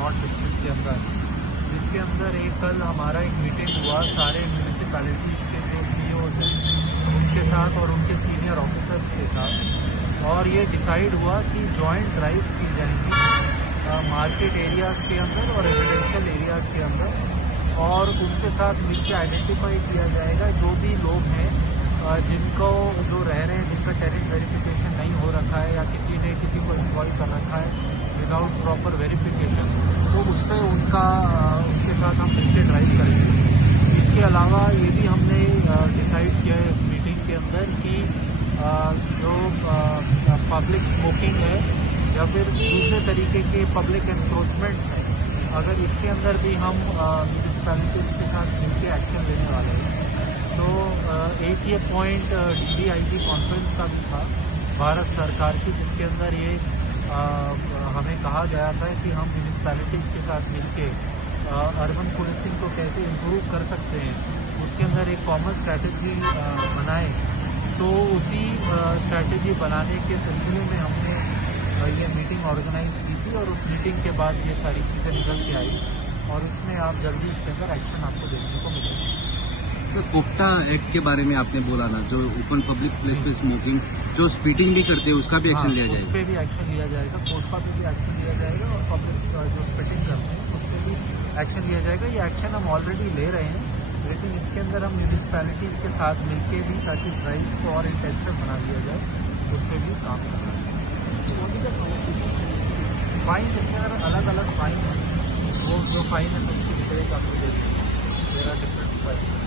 North district के अंदर, जिसके अंदर कल हमारा एक मीटिंग हुआ सारे म्यूनिसिपैलिटीज़ के जो CEOs हैं उनके साथ और उनके सीनियर ऑफिसर्स के साथ, और ये डिसाइड हुआ कि जॉइंट ड्राइव्स की जाएंगी मार्केट एरियाज़ के अंदर और रेजिडेंशियल एरियाज़ के अंदर, और उनके साथ मिलकर आइडेंटिफाई किया जाएगा जो भी लोग हैं जिनको जो रह रहे हैं, जिनका टेनेंट वेरिफिकेशन नहीं हो रखा है या किसी ने किसी को एम्प्लॉय कर रखा है विदाउट प्रॉपर वेरिफिकेशन, तो उस पर उनके साथ हम मिलकर ड्राइव करेंगे। इसके अलावा ये भी हमने डिसाइड किया है इस मीटिंग के अंदर कि जो पब्लिक स्मोकिंग है या फिर दूसरे तरीके के पब्लिक एनक्रोचमेंट्स हैं, अगर इसके अंदर भी हम म्यूनिसिपैलिटीज़ के साथ मिलकर एक्शन लेने वाले हैं। तो एक ये पॉइंट DDIG कॉन्फ्रेंस का भी था भारत सरकार की, जिसके अंदर ये हमें कहा गया था कि हम म्यूनिसिपैलिटीज़ के साथ मिलकर अर्बन पुलिसिंग को कैसे इम्प्रूव कर सकते हैं, उसके अंदर एक कॉमन स्ट्रैटेजी बनाए। तो उसी स्ट्रैटेजी बनाने के सिलसिले में हमने ये मीटिंग ऑर्गेनाइज की थी, और उस मीटिंग के बाद ये सारी चीज़ें निकल के आई, और उसमें आप जल्दी इसके अंदर एक्शन आपको देखने को मिलेगा। सर, पोक्टा एक्ट के बारे में आपने बोला ना, जो ओपन पब्लिक प्लेस पे स्मोकिंग, जो स्पीटिंग भी करते हैं उसका भी एक्शन लिया जाएगा। उस पर भी एक्शन लिया जाएगा, कोटपा पे भी एक्शन लिया जाएगा, और पब्लिक जो स्पीटिंग करते हैं उस पर भी एक्शन लिया जाएगा। ये एक्शन हम ऑलरेडी ले रहे हैं, लेकिन इसके अंदर हम म्यूनिसिपैलिटीज़ के साथ मिलकर भी, ताकि ड्राइव को और इंटेंसिव बना दिया जाए, उस पर भी काम कर रहे हैं। फाइन इसके अंदर अलग अलग फाइन है, वो जो फाइन है तो उसकी डिटेल्स आपको दे देंगे। मेरा डिफरेंट फाइन